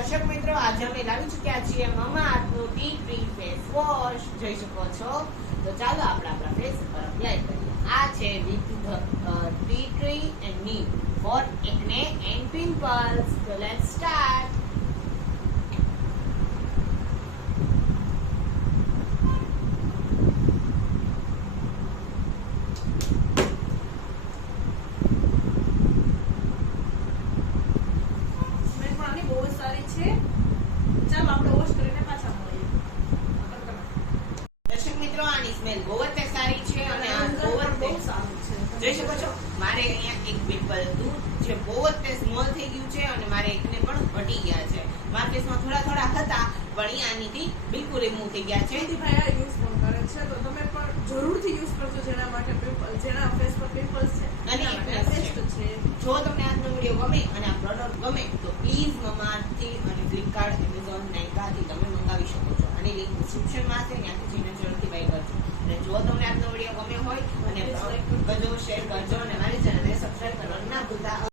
દર્શક મિત્રો, આજે અમે લાવી ચૂક્યા છીએ મમાઅર્થનું ટી ટ્રી ફેસ વોશ. જોઈ શકો છો. તો ચાલો આપણે આપણા ફેસ પર એપ્લાય કરીએ. આ છે with tea tree and neem for acne and pimples. તો લેટ્સ સ્ટાર્ટ. દર્શક મિત્રો, આની સ્મેલ બહુ જ સારી છે અને આ બહુ જ સારું છે. જોઈ શકો છો, મારે અહીંયા એક પિમ્પલ હતું જે બહુ જ સ્મોલ થઈ ગયું છે અને મારે એકને પણ હટી ગયા છે. મારા ફેસમાં થોડા હતા પણ આનીથી બિલકુલ રિમૂવ થઈ ગયા છે. ભાઈ આ યુઝ પણ કરે છે, તો તમે પણ જરૂરથી યુઝ કરજો જેના માટે જેના ફેસ પર પિમ્પલ્સ છે અને બેસ્ટ છે. જો તમને આજનો વિડિયો ગમે અને આ પ્રોડક્ટ ગમે તો પ્લીઝ મમાઅર્થથી અને ફ્લિપકાર્ટ, એમેઝોન, નાયકાથી તમે મંગાવી શકો છો. આની લિંક ડિસ્ક્રિપ્શનમાં હશે, ત્યાંથી જઈને ઝડપથી બાય કરજો. અને જો તમને આજનો વિડિયો ગમ્યો હોય અને લાઈક કરજો, શેર કરજો.